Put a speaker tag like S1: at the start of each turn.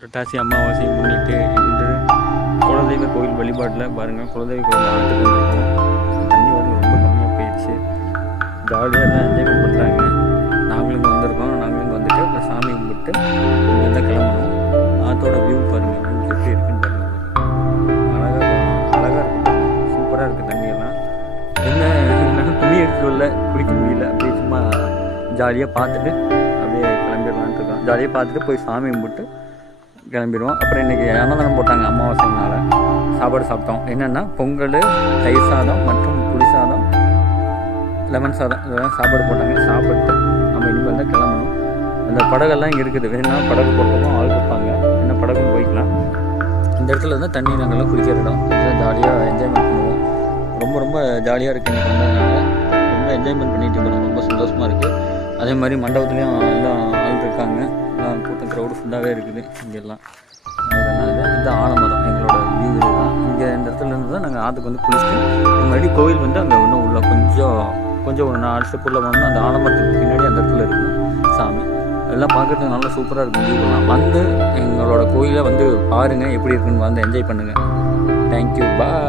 S1: புரட்டாசி அமாவாசையை முன்னிட்டு இன்று குலதெய்வ கோயில் வழிபாட்டில் பாருங்கள் குலதெய்வ கோயில் தண்ணி வந்து ரொம்ப கம்மியாக போயிடுச்சு. ஜாலியாக தான் என்ஜாய்மெண்ட் பண்ணுறாங்க நாங்களும் இங்கே வந்திருக்கோம் நாங்களும் இங்கே வந்துட்டு அப்புறம் சாமி கும்பிட்டு இங்கே தான் கிளம்பணும். ஆற்றோட வியூ பாருங்கள் வியூ எப்படி இருக்குன்னு பாருங்கள் அழகாக அழகாக இருக்கும். சூப்பராக இருக்குது தண்ணியெல்லாம். என்ன துணி எடுத்துகிட்டு வரல குளிக்க முடியல. அப்படியே சும்மா ஜாலியாக பார்த்துட்டு அப்படியே கிளம்பிடலான்ட்டு இருக்கோம். ஜாலியாக பார்த்துட்டு போய் சாமி கும்பிட்டு கிளம்பிடுவோம். அப்புறம் இன்றைக்கி அன்னதானம் போட்டாங்க அமாவாசைனால. சாப்பாடு சாப்பிட்டோம். என்னென்னா பொங்கல் தயிர் சாதம் மற்றும் புளி சாதம் லெமன் சாதம் இதெல்லாம் சாப்பாடு போட்டாங்க. சாப்பிட்டு நம்ம இனிமேல் தான் கிளம்பணும். அந்த படகெல்லாம் இங்கே இருக்குது. வேணும்னா படகு போட்டதும் ஆள் கொடுப்பாங்க என்ன படகும் போய்க்கலாம். இந்த இடத்துல இருந்தால் தண்ணி நாங்கள்லாம் குளிக்கிற இடம். ஜாலியாக என்ஜாய்மெண்ட் பண்ணுவோம். ரொம்ப ரொம்ப ஜாலியாக இருக்குது இன்றைக்கி வந்ததுனால ரொம்ப என்ஜாய்மெண்ட் பண்ணிட்டு இருக்கிறோம் ரொம்ப சந்தோஷமாக இருக்குது அதே மாதிரி மண்டபத்துலேயும் எல்லாம் ஆள் இருக்காங்க. எல்லாம் கூட்டம் க்ரௌடு ஃபுல்லாகவே இருக்குது இங்கெல்லாம். அதனால இந்த ஆலமரம் எங்களோட வியூ இதுதான் இங்கே இந்த இடத்துல இருந்து தான் நாங்கள் ஆற்றுக்கு வந்து குளிச்சுட்டு முன்னாடி கோவில் வந்து அங்கே இன்னும் உள்ள கொஞ்சம் கொஞ்சம் ஒரு நாலு ஸ்டெப் உள்ள அந்த ஆலமரத்துக்கு பின்னாடி அந்த இடத்துல இருக்கும் சாமி. எல்லாம் பார்க்குறதுக்கு நல்லா சூப்பராக இருக்கும் வியூலாம் வந்து எங்களோட கோயிலை வந்து பாருங்கள் எப்படி இருக்குன்னு வந்து என்ஜாய் பண்ணுங்கள் தேங்க்யூ பாய்